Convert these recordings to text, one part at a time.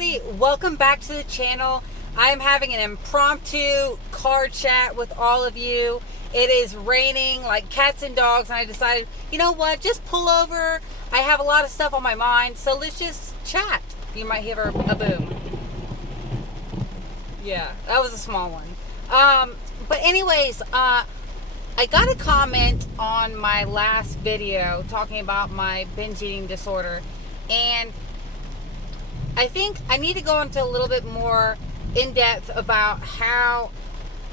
everybody, welcome back to the channel. I am having an impromptu car chat with all of you. It is raining like cats and dogs, and I decided, you know what, just pull over. I have a lot of stuff on my mind, so let's just chat. You might hear a boom. Yeah, that was a small one. But anyways, I got a comment on my last video talking about my binge eating disorder, and I think I need to go into a little bit more in depth about how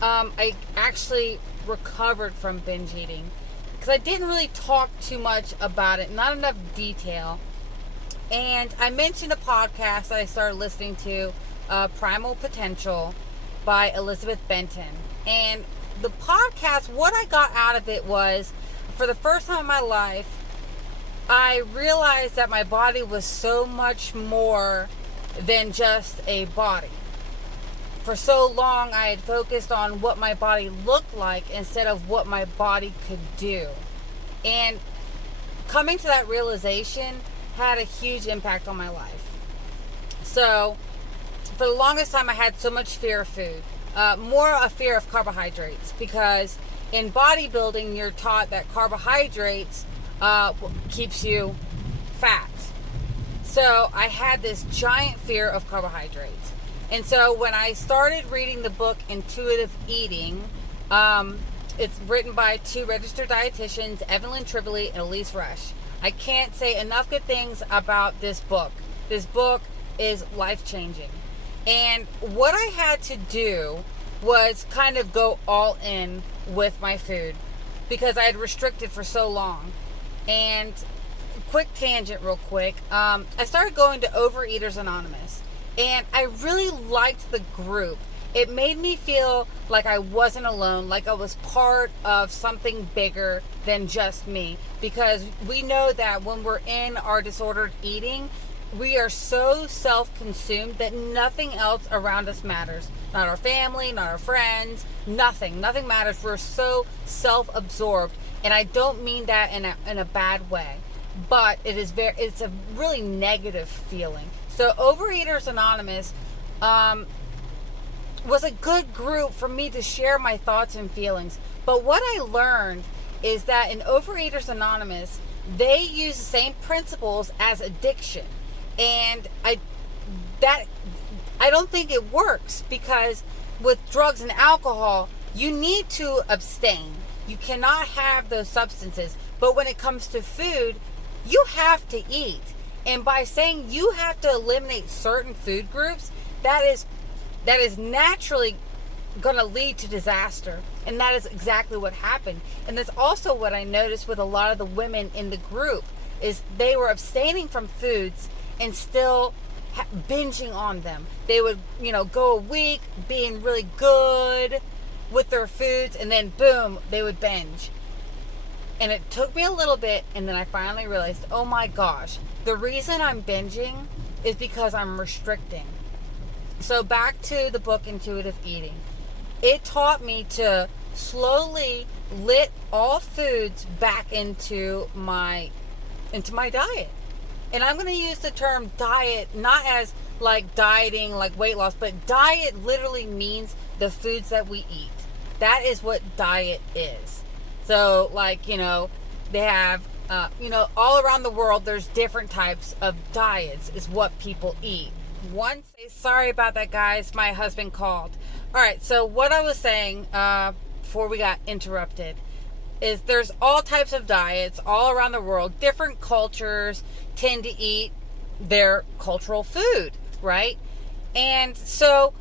I actually recovered from binge eating, because I didn't really talk too much about it, not enough detail. And I mentioned a podcast that I started listening to, Primal Potential by Elizabeth Benton. And the podcast, what I got out of it was, for the first time in my life, I realized that my body was so much more than just a body. For so long, I had focused on what my body looked like instead of what my body could do. And coming to that realization had a huge impact on my life. So, for the longest time, I had so much fear of food. More a fear of carbohydrates, because in bodybuilding, you're taught that carbohydrates keeps you fat. So I had this giant fear of carbohydrates. And so when I started reading the book Intuitive Eating, it's written by two registered dietitians, Evelyn Tribole and Elise Rush. I can't say enough good things about this book. This book is life-changing. And what I had to do was kind of go all in with my food, because I had restricted for so long. And quick tangent real quick, I started going to Overeaters Anonymous, and I really liked the group. It made me feel like I wasn't alone, like I was part of something bigger than just me, because we know that when we're in our disordered eating, we are so self-consumed that nothing else around us matters. Not our family, not our friends, nothing matters. We're so self-absorbed, and I don't mean that in a bad way, but it's a really negative feeling. So Overeaters Anonymous was a good group for me to share my thoughts and feelings. But what I learned is that in Overeaters Anonymous, they use the same principles as addiction. And I don't think it works, because with drugs and alcohol, you need to abstain. You cannot have those substances. But when it comes to food, you have to eat. And by saying you have to eliminate certain food groups, that is naturally going to lead to disaster. And that is exactly what happened. And that's also what I noticed with a lot of the women in the group, is they were abstaining from foods and still binging on them. They would, go a week being really good with their foods, and then boom, they would binge. And it took me a little bit, and then I finally realized, oh my gosh, the reason I'm binging is because I'm restricting. So back to the book Intuitive Eating. It taught me to slowly let all foods back into my diet. And I'm going to use the term diet not as like dieting, like weight loss, but diet literally means the foods that we eat. That is what diet is. So, they have, all around the world, there's different types of diets, is what people eat. Sorry about that, guys. My husband called. All right, so what I was saying before we got interrupted is there's all types of diets all around the world. Different cultures tend to eat their cultural food, right? And so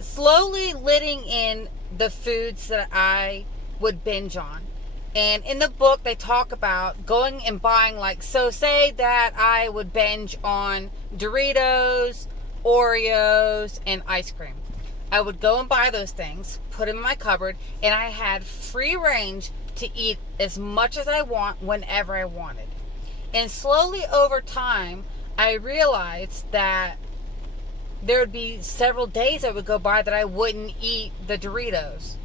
slowly letting in the foods that I would binge on. And in the book, they talk about going and buying, say that I would binge on Doritos, Oreos, and ice cream. I would go and buy those things, put them in my cupboard, and I had free range to eat as much as I want whenever I wanted. And slowly over time, I realized that there would be several days that would go by that I wouldn't eat the Doritos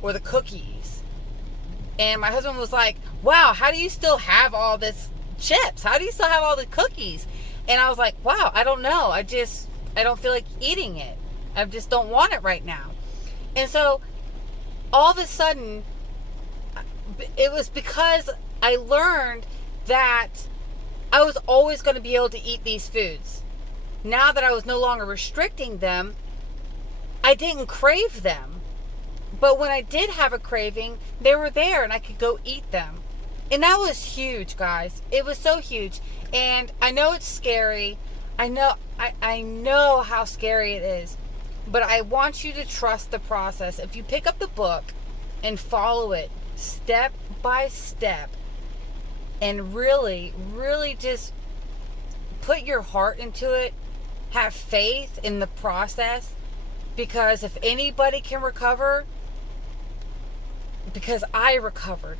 or the cookies. And my husband was like, wow, how do you still have all this chips? How do you still have all the cookies? And I was like, wow, I don't know. I don't feel like eating it. I just don't want it right now. And so all of a sudden, it was because I learned that I was always going to be able to eat these foods. Now that I was no longer restricting them, I didn't crave them. But when I did have a craving, they were there and I could go eat them. And that was huge, guys. It was so huge. And I know it's scary. I know how scary it is. But I want you to trust the process. If you pick up the book and follow it step by step, and really, really just put your heart into it, have faith in the process, because if anybody can recover, because I recovered.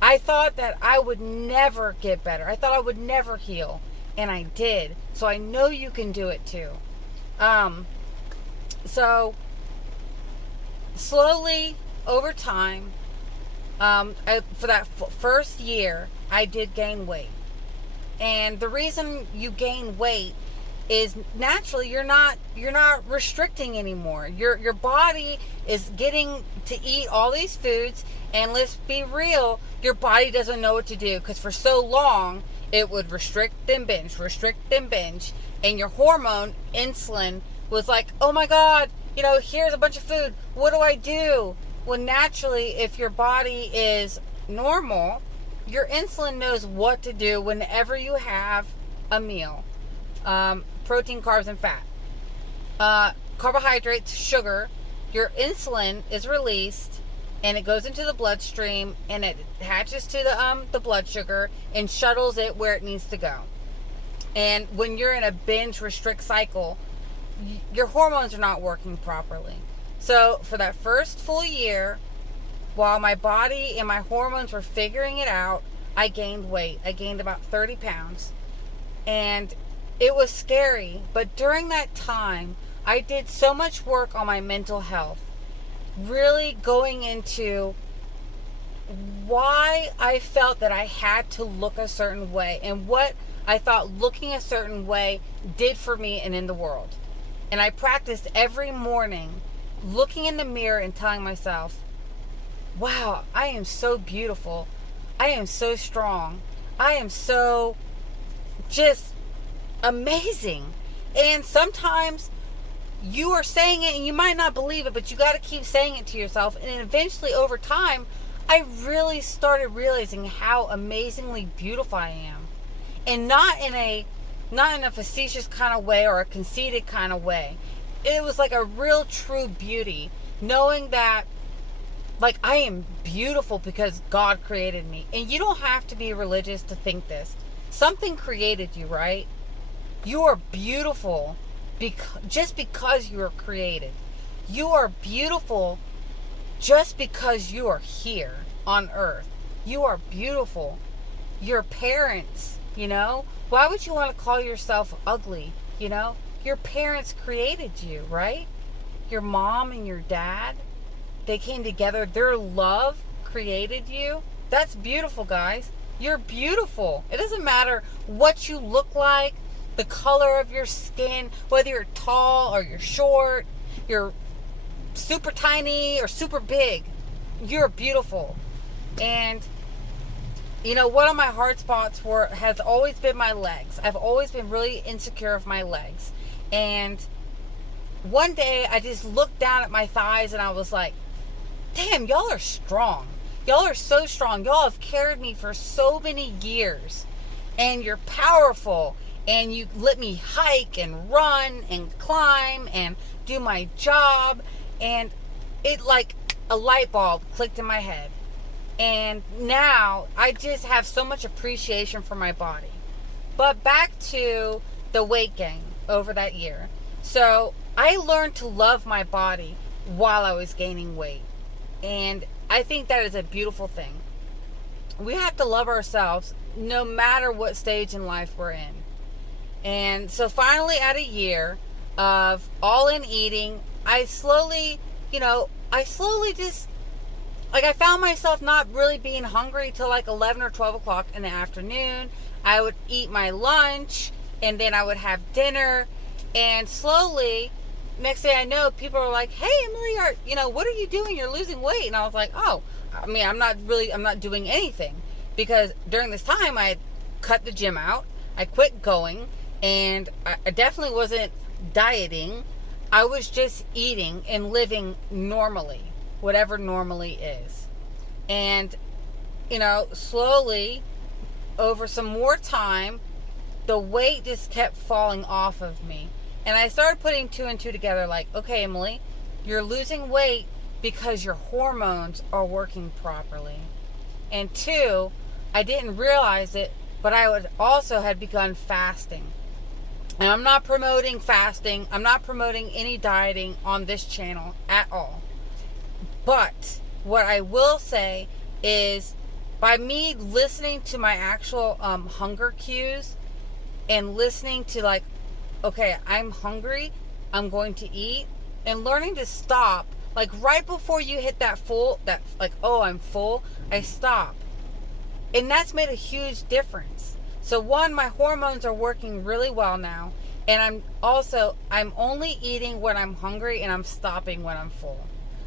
I thought that I would never get better. I thought I would never heal, and I did. So I know you can do it too. So slowly over time, for that first year, I did gain weight. And the reason you gain weight is naturally you're not restricting anymore. Your body is getting to eat all these foods, and let's be real, your body doesn't know what to do, because for so long it would restrict then binge, and your hormone insulin was like, oh my god, here's a bunch of food, what do I do? Well, naturally, if your body is normal, your insulin knows what to do whenever you have a meal. Protein, carbs, and fat. Carbohydrates, sugar. Your insulin is released, and it goes into the bloodstream, and it attaches to the blood sugar and shuttles it where it needs to go. And when you're in a binge restrict cycle, your hormones are not working properly. So for that first full year, while my body and my hormones were figuring it out, I gained weight. I gained about 30 pounds. And it was scary. But during that time, I did so much work on my mental health. Really going into why I felt that I had to look a certain way, and what I thought looking a certain way did for me and in the world. And I practiced every morning looking in the mirror and telling myself, wow, I am so beautiful. I am so strong. I am so just amazing. And sometimes you are saying it and you might not believe it, but you got to keep saying it to yourself. And eventually over time, I really started realizing how amazingly beautiful I am. And not in a facetious kind of way or a conceited kind of way. It was like a real true beauty, knowing that like I am beautiful because God created me. And you don't have to be religious to think this. Something created you, right? You are beautiful just because you are created. You are beautiful just because you are here on earth. You are beautiful. Your parents, why would you want to call yourself ugly? Your parents created you, right? Your mom and your dad, they came together. Their love created you. That's beautiful, guys. You're beautiful. It doesn't matter what you look like, the color of your skin, whether you're tall or you're short, you're super tiny or super big. You're beautiful. And one of my hard spots has always been my legs. I've always been really insecure of my legs. And one day I just looked down at my thighs and I was like, damn, y'all are strong. Y'all are so strong. Y'all have carried me for so many years. And you're powerful. And you let me hike and run and climb and do my job. And it like a light bulb clicked in my head. And now I just have so much appreciation for my body. But back to the weight gain over that year. So I learned to love my body while I was gaining weight. And I think that is a beautiful thing. We have to love ourselves no matter what stage in life we're in. And so finally at a year of all in eating, I slowly just, like, I found myself not really being hungry till like 11 or 12 o'clock in the afternoon. I would eat my lunch and then I would have dinner, and slowly, next thing I know, people are like, "Hey, Emily, what are you doing? You're losing weight." And I was like, "Oh, I mean, I'm not doing anything," because during this time I cut the gym out, I quit going, and I definitely wasn't dieting. I was just eating and living normally, whatever normally is. And, slowly, over some more time, the weight just kept falling off of me. And I started putting two and two together, like, okay, Emily, you're losing weight because your hormones are working properly. And two, I didn't realize it, but I also had begun fasting. And I'm not promoting fasting. I'm not promoting any dieting on this channel at all. But what I will say is, by me listening to my actual hunger cues and listening to, like, okay, I'm hungry, I'm going to eat, and learning to stop, like right before you hit I'm full, I stop. And that's made a huge difference. So one, my hormones are working really well now, and I'm only eating when I'm hungry, and I'm stopping when I'm full.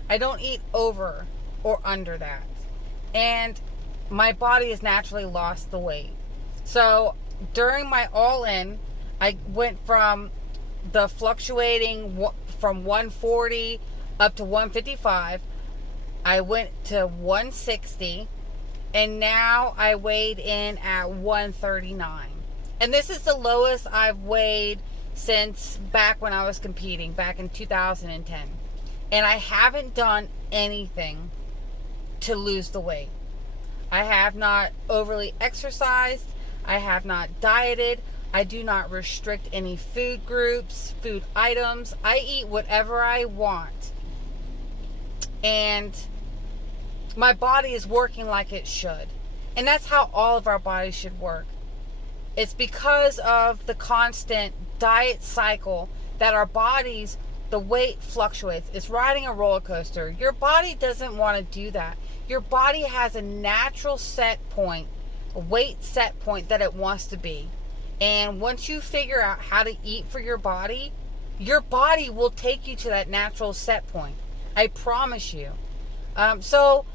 I don't eat over or under that. And my body has naturally lost the weight. So during my all-in, I went from the fluctuating from 140 up to 155. I went to 160, and now I weighed in at 139. And this is the lowest I've weighed since back when I was competing, back in 2010. And I haven't done anything to lose the weight. I have not overly exercised. I have not dieted. I do not restrict any food groups, food items. I eat whatever I want. And my body is working like it should. And that's how all of our bodies should work. It's because of the constant diet cycle that our bodies, the weight fluctuates. It's riding a roller coaster. Your body doesn't want to do that. Your body has a natural set point, a weight set point that it wants to be. And once you figure out how to eat for your body will take you to that natural set point. I promise you. So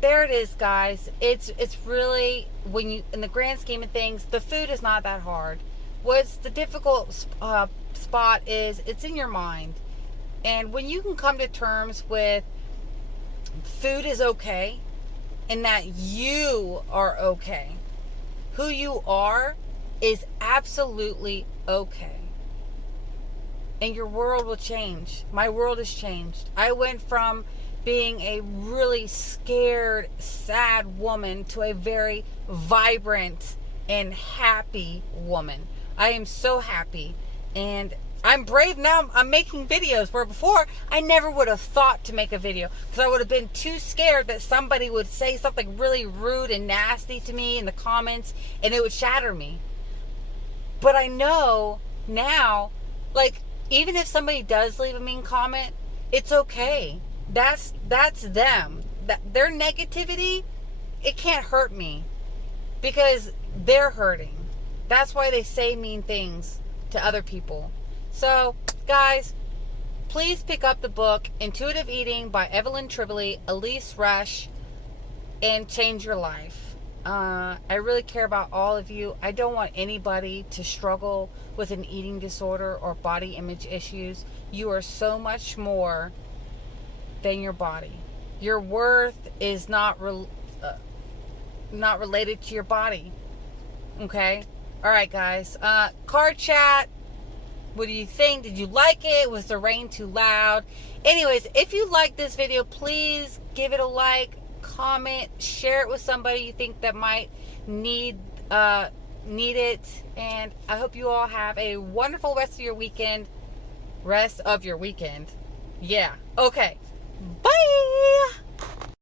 there it is, guys. It's really, when you, in the grand scheme of things, the food is not that hard. What's the difficult spot is it's in your mind. And when you can come to terms with food is okay, and that you are okay, who you are is absolutely okay, and your world will change. My world has changed. I went from being a really scared, sad woman to a very vibrant and happy woman. I am so happy, and I'm brave now. I'm making videos where before I never would have thought to make a video because I would have been too scared that somebody would say something really rude and nasty to me in the comments and it would shatter me. But I know now, like, even if somebody does leave a mean comment, it's okay. That's them. Their negativity, it can't hurt me because they're hurting. That's why they say mean things to other people. So, guys, please pick up the book Intuitive Eating by Evelyn Tribole, Elise Rush, and change your life. I really care about all of you. I don't want anybody to struggle with an eating disorder or body image issues. You are so much more than your body. Your worth is not related to your body. Okay? All right, guys. Card chat. What do you think? Did you like it? Was the rain too loud? Anyways, if you like this video, please give it a like, comment, share it with somebody you think that might need it. And I hope you all have a wonderful rest of your weekend. Yeah. Okay. Bye.